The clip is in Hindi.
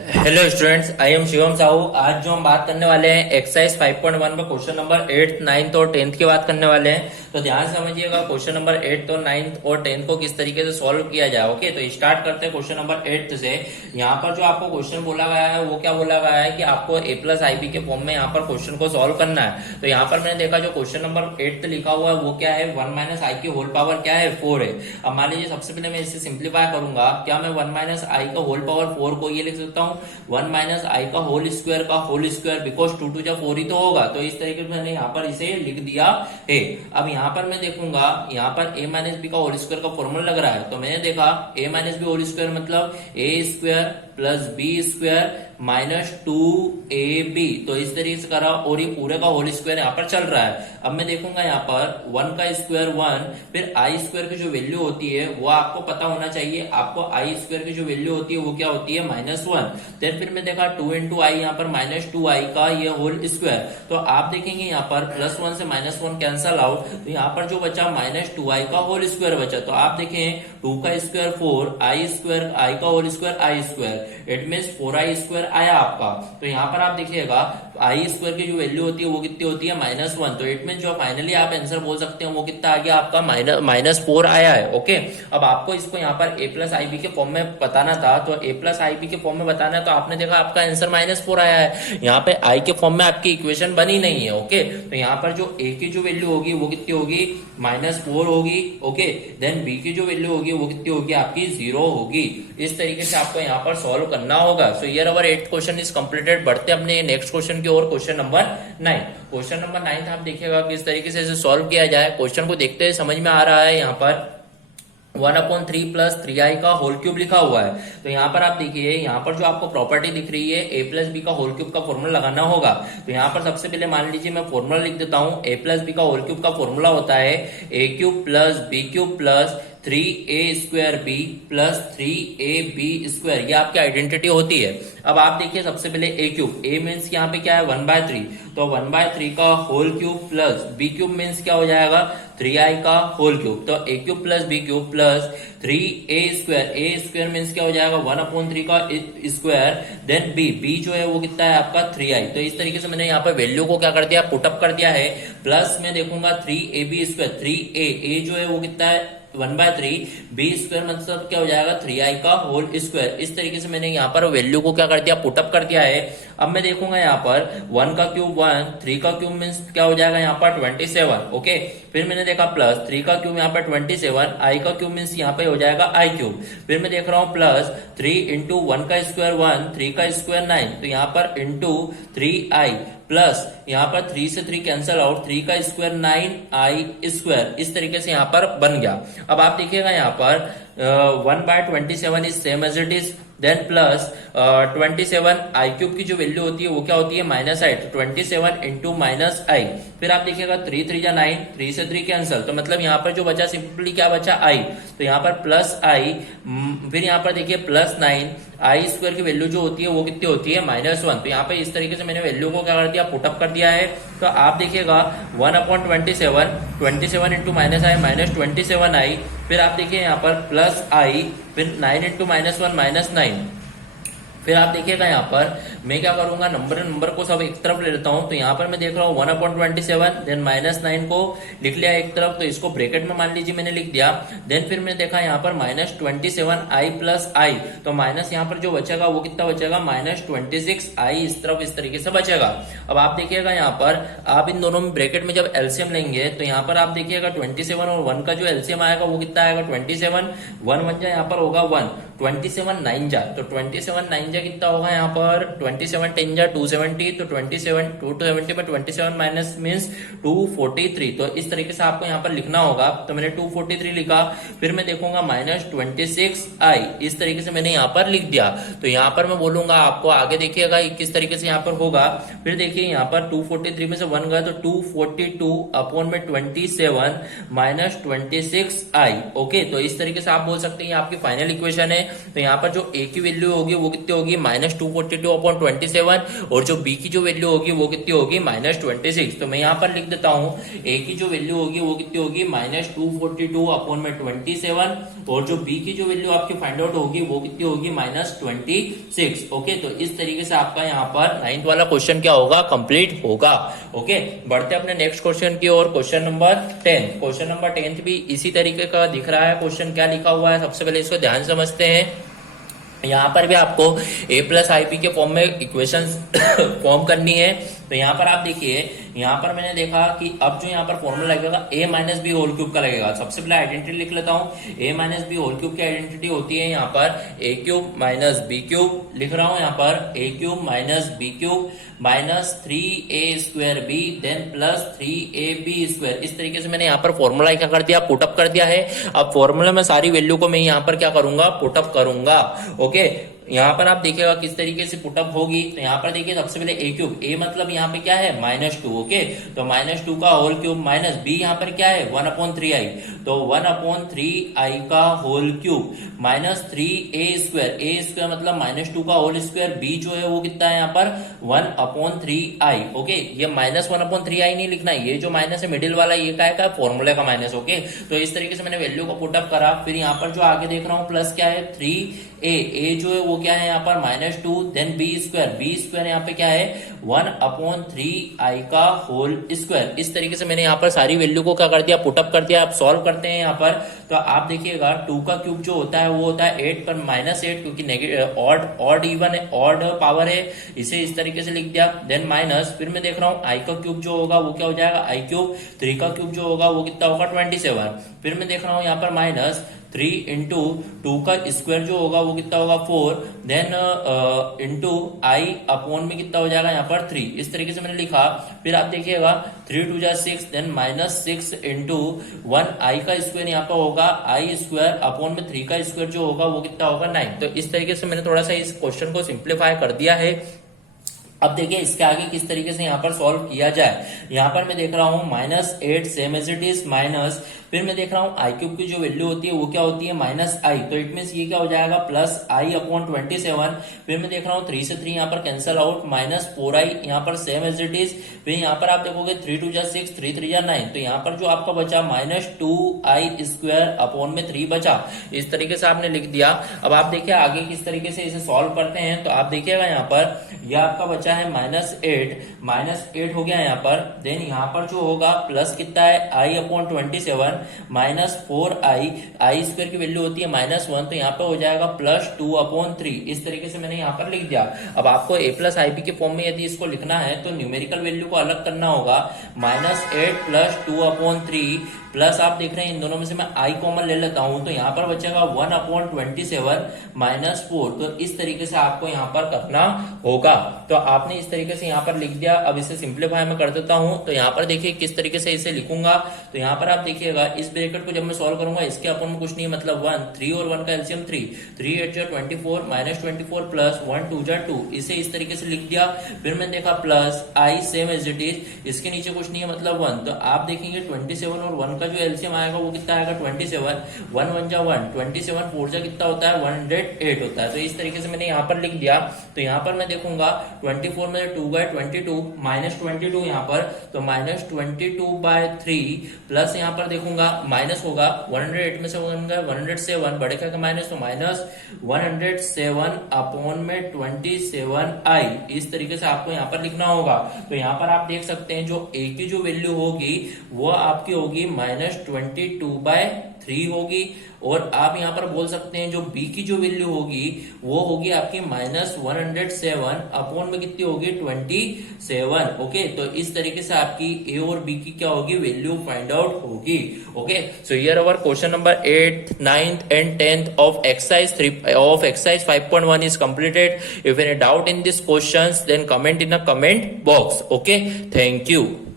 Hello students, I am Shivam Sahu. आज जो हम बात करने वाले हैं एक्सरसाइज 5.1 में क्वेश्चन नंबर 8th, 9th और 10th की बात करने वाले हैं। तो ध्यान से समझिएगा क्वेश्चन नंबर 8th और 9th और 10th को किस तरीके से सॉल्व किया जाए। ओके, तो स्टार्ट करते हैं क्वेश्चन नंबर 8th से। यहाँ पर जो आपको क्वेश्चन बोला गया है वो क्या बोला गया है कि आपको a प्लस आई बी के फॉर्म में यहाँ पर क्वेश्चन को सॉल्व करना है। तो यहाँ पर मैंने देखा जो क्वेश्चन नंबर 8th लिखा हुआ है वो क्या है, 1 माइनस आई की होल पावर क्या है, 4 है। अब मान लीजिए सबसे पहले मैं इसे सिंप्लीफाई करूंगा। क्या मैं 1 माइनस आई का होल पावर 4 को ये लिख सकता हूँ 1 माइनस आई का होल स्क्वायर बिकॉज 2 टू जा 4 ही तो होगा। तो इस तरीके से मैंने यहाँ पर इसे लिख दिया है। अब यहाँ पर मैं देखूंगा, यहाँ पर a माइनस बी का होल स्क्वायर का फॉर्मूला लग रहा है। तो मैंने देखा a minus B whole square मतलब a square plus B square minus 2ab। तो इस तरीके से करा और ये पूरे का होल स्क्वायर यहाँ पर चल रहा है। अब मैं देखूंगा यहाँ पर 1 का स्क्वायर 1, फिर आई स्क्वायर की जो वैल्यू होती है वो आपको पता होना चाहिए। आपको आई स्क्वायर की जो वैल्यू होती है वो क्या होती है, -1। देन फिर मैं देखा 2 इंटू आई, यहाँ पर -2i का ये होल स्क्वायर। तो आप देखेंगे यहाँ पर +1 से -1 कैंसल आउट, तो यहाँ पर जो बचा -2i का होल स्क्वायर बचा। तो आप देखें 2 का स्क्वायर 4, आई स्क्वायर आई का whole square I square, it mean 4i square आया आपका। तो यहाँ पर आप देखिएगा आई स्क्वायर की जो वैल्यू होती है वो कितनी होती है, -1। तो इट मीन जो फाइनली आप आंसर बोल सकते हैं वो कितना आ गया आपका, -4 आया है। ओके, अब आपको इसको यहाँ पर a प्लस आई बी के फॉर्म में बताना था। तो a प्लस आई बी के फॉर्म में बताना है, तो आपने देखा आपका आंसर -4 आया है। यहाँ पे i के फॉर्म में आपकी इक्वेशन बनी नहीं है। ओके, तो यहाँ पर जो a की जो वैल्यू होगी वो कितनी होगी, -4 होगी। ओके, देन b की जो वैल्यू होगी वो कितनी होगी आपकी, 0 होगी। इस तरीके से आपको यहाँ पर सॉल्व करना होगा। So here our 8th question is completed. बढ़ते अपने नेक्स्ट क्वेश्चन की ओर, क्वेश्चन नंबर 9। क्वेश्चन नंबर 9 आप देखिएगा किस तरीके से इसे सॉल्व किया जाए। क्वेश्चन को देखते हैं समझ में आ रहा है। यहाँ पर 1/3 प्लस 3i का होल क्यूब लिखा हुआ है। तो यहाँ पर आप देखिए, यहाँ पर जो आपको प्रॉपर्टी दिख रही है a प्लस बी का होल क्यूब का फॉर्मूला लगाना होगा। तो यहाँ पर सबसे पहले मान लीजिए मैं फॉर्मूला लिख देता हूँ। a प्लस बी का होल क्यूब का फॉर्मूला होता है a cube plus B cube plus 3a square B plus 3ab square, ये आपकी आइडेंटिटी होती है। अब आप देखिए सबसे पहले a क्यूब, a मीन्स यहाँ पे क्या है 1/3, तो 1/3 का whole cube plus b cube means क्या हो जाएगा 3i का होल क्यूब। तो a cube plus b cube plus 3a square means क्या हो जाएगा 1/3 का स्क्वायर, देन b जो है वो कितना है आपका 3i। तो इस तरीके से मैंने यहाँ पर वैल्यू को क्या कर दिया, पुटअप कर दिया है। प्लस में देखूंगा 3ab स्क्वायर, 3a जो है वो कितना है 1/3, बी स्क्वायर मतलब क्या हो जाएगा 3i का होल स्क्वायर। इस तरीके से मैंने यहाँ पर वैल्यू को क्या कर दिया, पुटअप कर दिया है। अब मैं देखूंगा यहाँ पर 1 का क्यूब 1, 3 का क्यूब मीन्स क्या हो जाएगा यहाँ पर 27। ओके, फिर मैंने देखा प्लस 3 का क्यूब यहाँ पर 27, आई का क्यूब मीन्स यहाँ पे हो जाएगा आई क्यूब। फिर मैं देख रहा हूँ प्लस 3 इंटू 1 का स्क्वायर 1, 3 का स्क्वायर 9, तो यहाँ पर इंटू 3i प्लस यहाँ पर 3 से 3 कैंसल आउट, 3 का स्क्वायर 9i स्क्वायर। इस तरीके से यहाँ पर बन गया। अब आप देखिएगा यहाँ पर 1/27 is same as it is, then plus 27 I cube की जो वैल्यू होती है वो क्या होती है -i, तो 27 इंटू -i। फिर आप देखिएगा 3 3 जा 9, 3 से 3 कैंसल, तो मतलब यहाँ पर जो बचा सिंपली क्या बचा i, तो यहाँ पर प्लस i, फिर यहाँ पर देखिए प्लस 9, आई स्क्वायर की वैल्यू जो होती है वो कितनी होती है -1। तो यहाँ पे इस तरीके से मैंने वैल्यू को क्या कर दिया, पुटअप कर दिया है। तो आप देखिएगा 1/27, 27 इंटू -i -27i, फिर आप देखिए यहाँ पर प्लस i, फिर 9 इंटू -1 -9। फिर आप देखिएगा यहाँ पर मैं क्या करूंगा, नंबर को सब एक तरफ ले लेता हूं। तो यहाँ पर मैं देख रहा हूँ 1/27, देन -9 को लिख लिया एक तरफ, तो इसको ब्रैकेट में मान लीजिए मैंने लिख दिया। देन फिर मैंने देखा यहाँ पर -27i प्लस i, तो माइनस यहाँ पर जो बचेगा वो कितना बचेगा -26i, इस तरफ इस तरीके से बचेगा। अब आप देखिएगा यहाँ पर आप इन दोनों में ब्रैकेट में जब एलसीएम लेंगे तो यहाँ पर आप देखिएगा 27 और 1 का जो एलसीएम आएगा वो कितना आएगा 27, 1 1 जा यहाँ पर होगा 1, 27 9 जा, तो 27 9 जा कितना होगा यहाँ पर 27 10 जा 270, तो 27 270 में 27 माइनस मीन्स 243। तो इस तरीके से आपको यहाँ पर लिखना होगा। तो मैंने 243 लिखा, फिर मैं देखूंगा -26i, इस तरीके से मैंने यहाँ पर लिख दिया। तो यहाँ पर मैं बोलूंगा आपको आगे देखिएगा किस तरीके से यहाँ पर होगा। फिर देखिए यहाँ पर 243 में से 1 गया तो 242 अपॉन में 27 -26i। ओके, तो इस तरीके से आप बोल सकते हैं ये आपकी फाइनल इक्वेशन है। तो यहाँ पर जो a की वैल्यू होगी वो कितनी होगी -242/27, और जो बी की जो वैल्यू होगी वो कितनी होगी -26। तो मैं यहाँ पर लिख देता हूँ ए की जो वैल्यू होगी वो कितनी होगी -242/27, और जो बी की जो वैल्यू आपकी फाइंड आउट होगी वो कितनी होगी -26। ओके, तो इस तरीके से आपका यहाँ पर 9th वाला क्वेश्चन क्या होगा, कंप्लीट होगा। ओके, बढ़ते अपने नेक्स्ट क्वेश्चन की ओर। Question number 10। क्वेश्चन नंबर 10 भी इसी तरीके का दिख रहा है। क्वेश्चन क्या लिखा हुआ है, सबसे पहले इसको ध्यान समझते हैं। यहाँ पर भी आपको a प्लस आई बी के फॉर्म में इक्वेशन फॉर्म करनी है। तो यहाँ पर आप देखिए, यहाँ पर मैंने देखा कि अब जो यहाँ पर फॉर्मूला लगेगा a minus B whole cube का लगेगा। सबसे पहले आइडेंटिटी लिख लेता हूँ। a minus B whole cube की आइडेंटिटी होती है यहाँ पर a cube minus B cube, लिख रहा हूँ यहाँ पर a cube minus B cube minus 3a² b then plus 3ab²। इस तरीके से मैंने यहाँ पर फॉर्मूला क्या कर दिया, पुटअप कर दिया है। अब फॉर्मूला में सारी वैल्यू को मैं यहाँ पर क्या करूंगा, पुटअप करूंगा। ओके, यहाँ पर आप देखिएगा किस तरीके से पुटअप होगी। तो यहाँ पर देखिए सबसे पहले a क्यूब, a मतलब यहाँ पे क्या है -2। ओके, तो -2 का होल क्यूब माइनस b यहाँ पर क्या है 1/3i, तो 1/3i का होल क्यूब माइनस 3a² मतलब -2 का होल स्क्वायर, b जो है वो कितना है यहाँ पर 1/3i। ओके, ये -1/3i नहीं लिखना, ये जो माइनस है मिडिल वाला ये का फॉर्मूले का माइनस। ओके, तो इस तरीके से मैंने वैल्यू को पुटअप करा। फिर यहाँ पर जो आगे देख रहा हूँ प्लस क्या है 3a जो है वो क्या है यहाँ पर -2 देन b² यहाँ पे क्या है 1/3i का होल स्क्वायर। इस तरीके से मैंने यहाँ पर सारी वैल्यू को क्या कर दिया, पुटअप कर दिया। अब सॉल्व करते हैं यहाँ पर। तो आप देखिएगा 2 का क्यूब जो होता है वो होता है 8 पर -8, क्योंकि ऑड इवन है, ऑड पावर है, इसे इस तरीके से लिख दिया। देन माइनस, फिर मैं देख रहा हूँ i का क्यूब जो होगा वो क्या हो जाएगा i क्यूब, 3 का क्यूब जो होगा वो कितना होगा 27। फिर मैं देख रहा हूँ यहाँ पर माइनस 3 इंटू 2 का स्क्वायर जो होगा वो कितना होगा 4, देन इंटू i अपॉन में कितना हो जाएगा यहाँ पर 3। इस तरीके से मैंने लिखा। फिर आप देखिएगा 3 2 6 देन -6 इंटू 1i का स्क्वायर यहाँ पर होगा i² अपॉन में 3 का स्क्वायर जो होगा वो कितना होगा 9। तो इस तरीके से मैंने थोड़ा सा इस क्वेश्चन को सिंप्लीफाई कर दिया है। अब देखिए इसके आगे किस तरीके से यहाँ पर सॉल्व किया जाए। यहाँ पर मैं देख रहा हूँ -8 same as it is minus, फिर मैं देख रहा हूँ आई क्यूब की जो वैल्यू होती है वो क्या होती है -i, तो इट मीन ये क्या हो जाएगा +i/27। फिर मैं देख रहा हूँ 3 से 3 यहाँ पर कैंसल आउट, -4i यहाँ पर सेम एज इट इज। फिर यहाँ पर आप देखोगे 3 2 6 3 3 9, तो यहाँ पर जो आपका बचा -2i² अपॉन में 3 बचा। इस तरीके से आपने लिख दिया। अब आप देखिए आगे किस तरीके से इसे सॉल्व करते हैं। तो आप देखिएगा यहाँ पर यह आपका बचा है -8 हो गया यहाँ पर। देन यहाँ पर जो होगा प्लस कितना है i/27 -4i स्क्वायर की वैल्यू होती है -1, तो यहाँ पे हो जाएगा +2/3। इस तरीके से मैंने यहाँ पर लिख दिया। अब आपको a प्लस आई बी के फॉर्म में यदि इसको लिखना है तो न्यूमेरिकल वैल्यू को अलग करना होगा। -8 + 2/3 प्लस आप देख रहे हैं इन दोनों में से मैं i कॉमन ले लेता हूं, तो यहाँ पर बचेगा 1/27 -4। तो इस तरीके से आपको यहाँ पर करना होगा। तो आपने इस तरीके से यहाँ पर लिख दिया। अब इसे सिंप्लीफाई में कर देता हूं। तो यहाँ पर देखिए किस तरीके से इसे लिखूंगा। तो यहाँ पर आप देखिएगा इस ब्रैकेट को जब मैं सॉल्व करूंगा इसके अपन में कुछ नहीं, मतलब 1 3 और 1 का एलसीएम 3 8 जा 24 -24 प्लस 1 2 जा 2, इसे इस तरीके से लिख दिया। फिर मैंने देखा plus i same as it is, इसके नीचे कुछ नहीं है मतलब 1। तो आप देखेंगे 27 और 1 का जो एलसीएम आएगा वो कितना आएगा 27, 1 1 जा 1, 27 4 जा कितना होता है 108 होता है। तो इस तरीके से मैंने यहाँ पर लिख दिया। तो यहाँ पर मैं देखूंगा 24 में 2 गए 22 -22 यहाँ पर, तो -22/3 प्लस यहाँ पर देखूंगा माइनस होगा 108 में से 1 गए 107, बड़े का माइनस, तो -107 अपॉन में 27i। इस तरीके से आपको यहाँ पर लिखना होगा। तो यहाँ पर आप देख सकते हैं जो a की जो वैल्यू होगी वो आपकी होगी -22/3 होगी, और आप यहाँ पर बोल सकते हैं जो b की जो वैल्यू होगी वो होगी आपकी -107 अपॉन में कितनी होगी 27। ओके, तो इस तरीके से आपकी a और b की क्या होगी वैल्यू फाइंड आउट होगी। Okay, so here our question number 8th 9th and 10th of exercise 5.1 is completed. If any doubt in these questions then comment in the comment box. Okay, thank you.